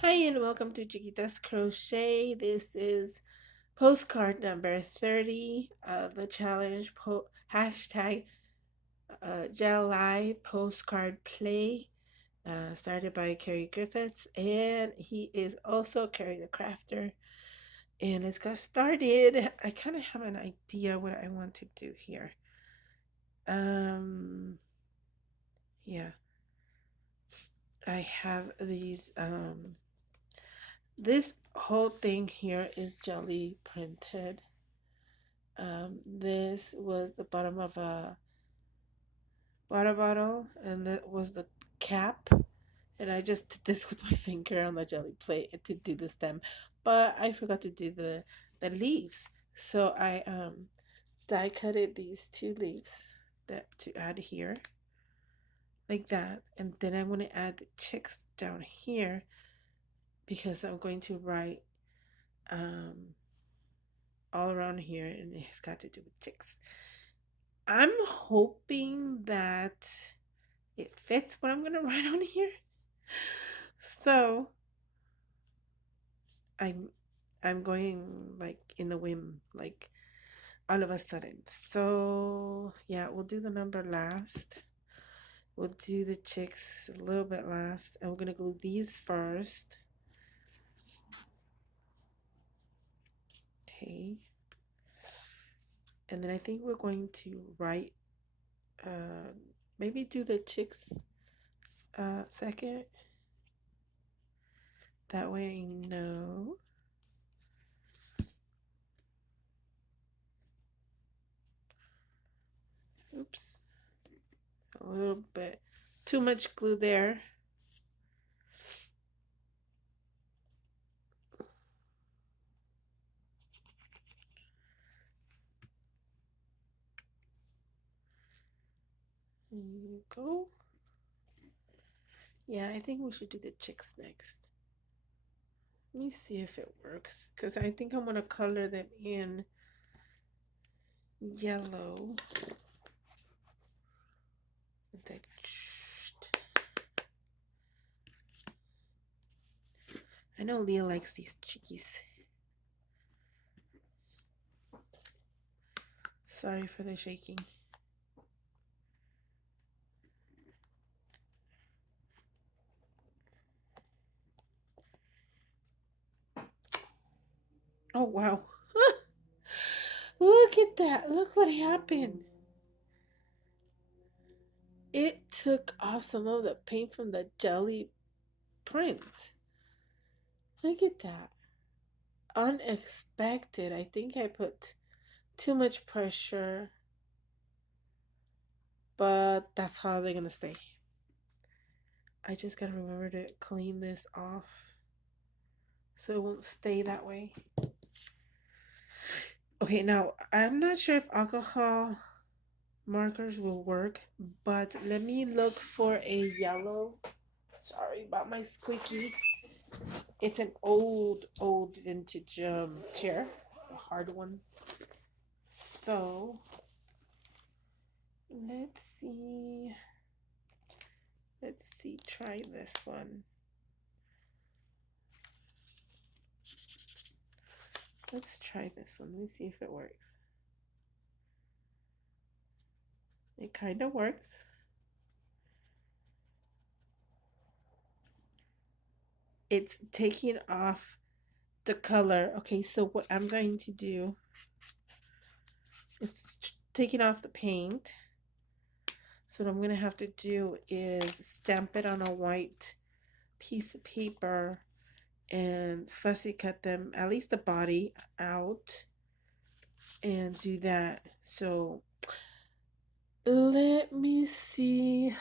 Hi, and welcome to Chiquitas Crochet. This is postcard number 30 of the challenge hashtag Gel Live postcard play, started by Kerry Griffiths, and he is also Kerry the Crafter. And let's get started. I kind of have an idea what I want to do here. Um, yeah, I have these. This whole thing here is jelly printed. This was the bottom of a water bottle, and that was the cap. And I just did this with my finger on the jelly plate to do the stem, but I forgot to do the leaves. So I die cutted these two leaves that to add here, like that, and then I'm going to add the chicks down here because I'm going to write um all around here, and it's got to do with chicks. I'm hoping that it fits what I'm gonna write on here. So I'm I'm going like in a whim, like all of a sudden. So yeah, we'll do the number last. We'll do the chicks a little bit last, and we're gonna glue these first. Okay, and then I think we're going to write. Uh, Maybe do the chicks second. That way I know. Oops, a little bit too much glue there. There you go. Yeah, I think we should do the chicks next. Let me see if it works. Because I think I'm going to color them in yellow. Like, I know Leah likes these chickies. Sorry for the shaking. Oh, wow. Look at that. Look what happened. It took off some of the paint from the jelly print. Look at that. Unexpected. I think I put too much pressure, but that's how they're going to stay. I just gotta remember to clean this off so it won't stay that way. Okay, now I'm not sure if alcohol markers will work, but let me look for a yellow. Sorry about my squeaky. It's an old vintage chair, a hard one. So let's see. Let's see. Try this one. Let's try this one. Let me see if it works. It kind of works. It's taking off the color. Okay, so what I'm going to do is taking off the paint. So what I'm going to have to do is stamp it on a white piece of paper and fussy cut them, at least the body out, and do that. So let me see.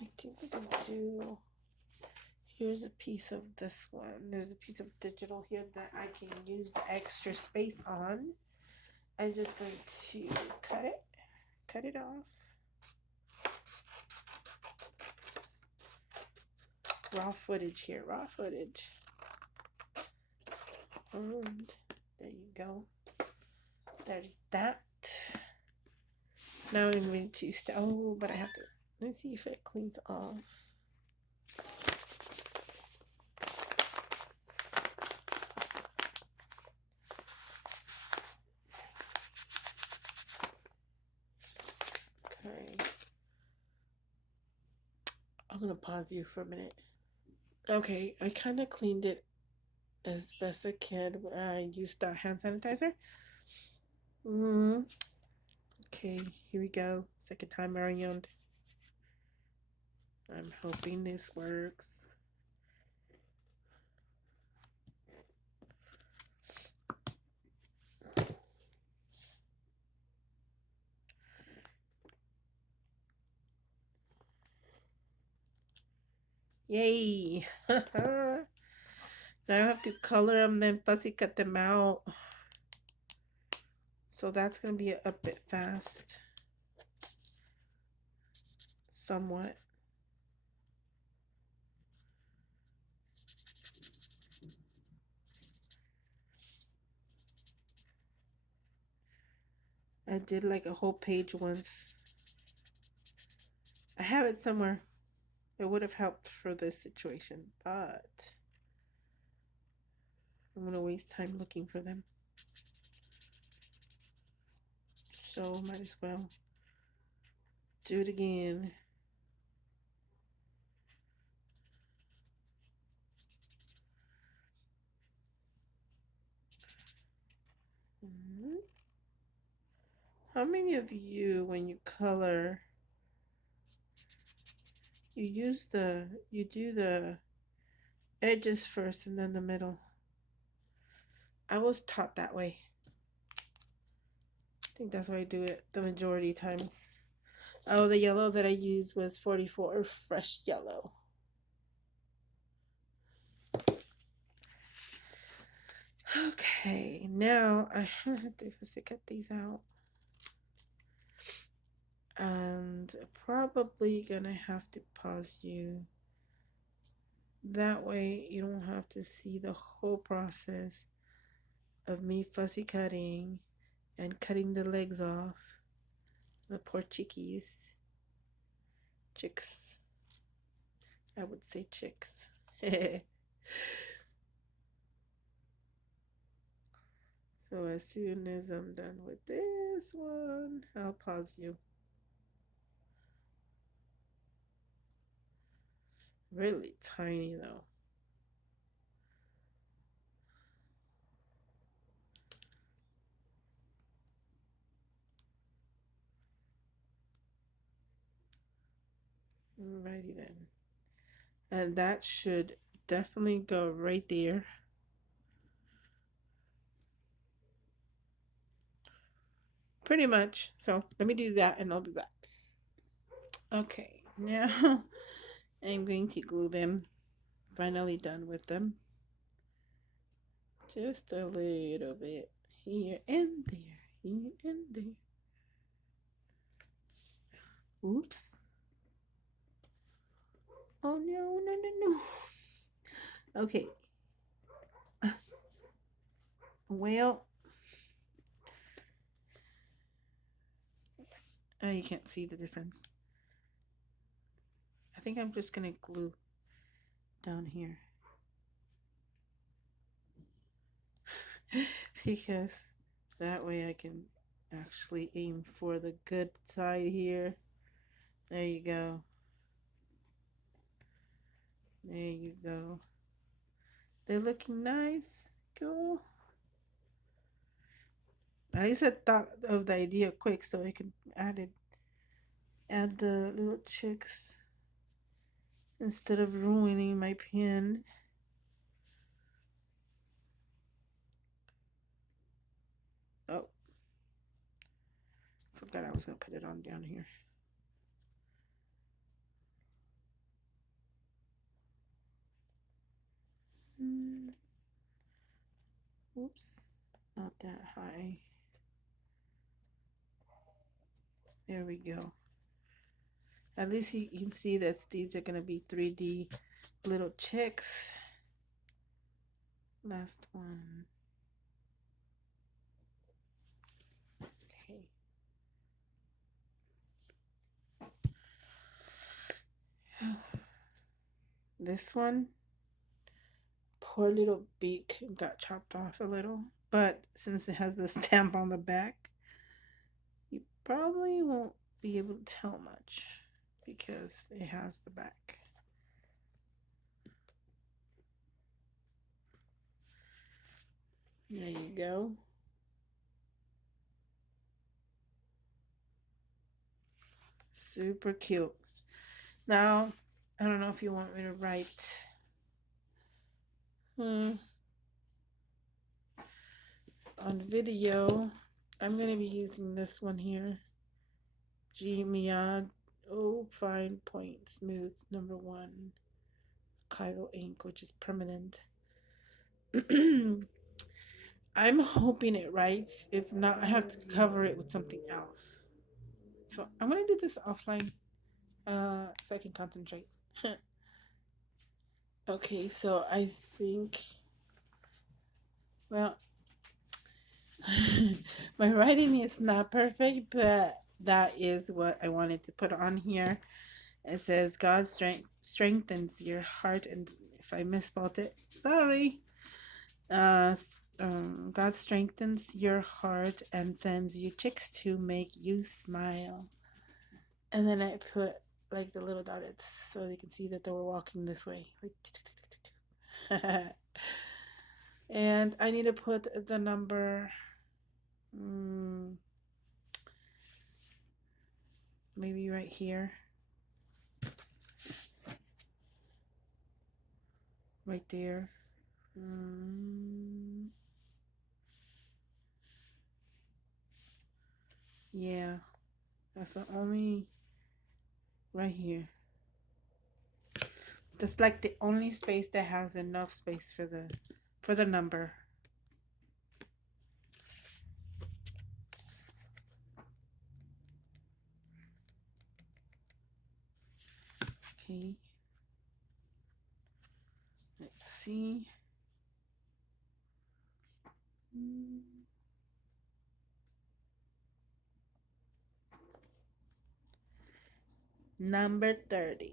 I think we can do. Here's a piece of this one. There's a piece of digital here that I can use the extra space on. I'm just going to cut it off. Raw footage here, raw footage. And there you go. There's that. Now I'm going to but I have to, let me see if it cleans off. gonna pause you for a minute. Okay, I kind of cleaned it as best I can. I used the hand sanitizer. Mm, okay, here we go. Second time around. I'm hoping this works. Yay! Now I have to color them, then fussy cut them out. So that's gonna be a bit fast. Somewhat. I did like a whole page once. I have it somewhere. It would have helped for this situation, but I'm gonna waste time looking for them. So might as well do it again. Mhm. How many of you, when you color, you do the edges first and then the middle? I was taught that way. I think that's why I do it the majority times. Oh, the yellow that I used was 44 fresh yellow. Okay, now I have to cut these out. And probably gonna have to pause you. That way you don't have to see the whole process of me fussy cutting and cutting the legs off. The poor chickies. Chicks. I would say chicks. So as soon as I'm done with this one, I'll pause you. Really tiny though. Alrighty then. And that should definitely go right there. Pretty much. So let me do that and I'll be back. Okay, now I'm going to glue them. Finally done with them. Just a little bit here and there, here and there. Oops. Oh no, no, no, no. Okay. Well, you can't see the difference. I think I'm just gonna glue down here. Because that way I can actually aim for the good side here. There you go. There you go. They're looking nice. Cool. At least I thought of the idea quick so I can add the little chicks instead of ruining my pen. Oh, forgot I was gonna put it on down here. Oops, not that high. There we go. At least you can see that these are gonna be 3D little chicks. Last one. Okay. This one, poor little beak got chopped off a little, but since it has the stamp on the back, you probably won't be able to tell much because it has the back. There you go. Super cute. Now, I don't know if you want me to write. Hmm, on video, I'm going to be using this one here. G Miyagi. Oh, fine point, smooth, number one. Kylo ink, which is permanent. I'm hoping it writes. If not, I have to cover it with something else. So I'm gonna do this offline, so I can concentrate. Okay, so I think, well, my writing is not perfect, but that is what I wanted to put on here. It says God strengthens your heart, and if I misspelled it, sorry. God strengthens your heart and sends you chicks to make you smile. And then I put like the little dots so you can see that they were walking this way. And I need to put the number, mm, maybe right here, right there. Mm, yeah, that's the only, right here. That's like the only space that has enough space for the number. Okay, let's see. Number 30.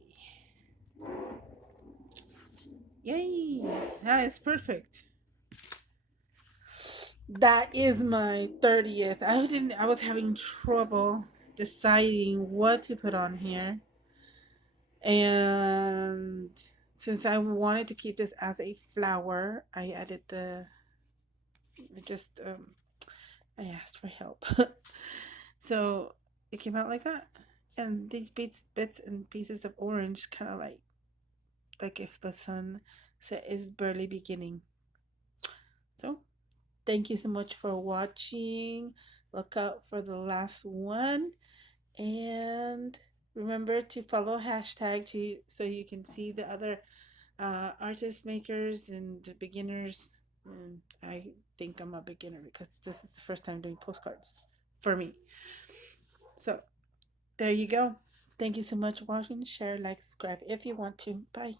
Yay! That is perfect. That is my 30th. I was having trouble deciding what to put on here. And since I wanted to keep this as a flower, I added the just I asked for help. So it came out like that. And these bits and pieces of orange kind of like if the sun set is barely beginning. So thank you so much for watching. Look out for the last one. And remember to follow hashtag so you can see the other artist makers and beginners. I think I'm a beginner because this is the first time doing postcards for me. So there you go. Thank you so much for watching. Share, like, subscribe if you want to. Bye.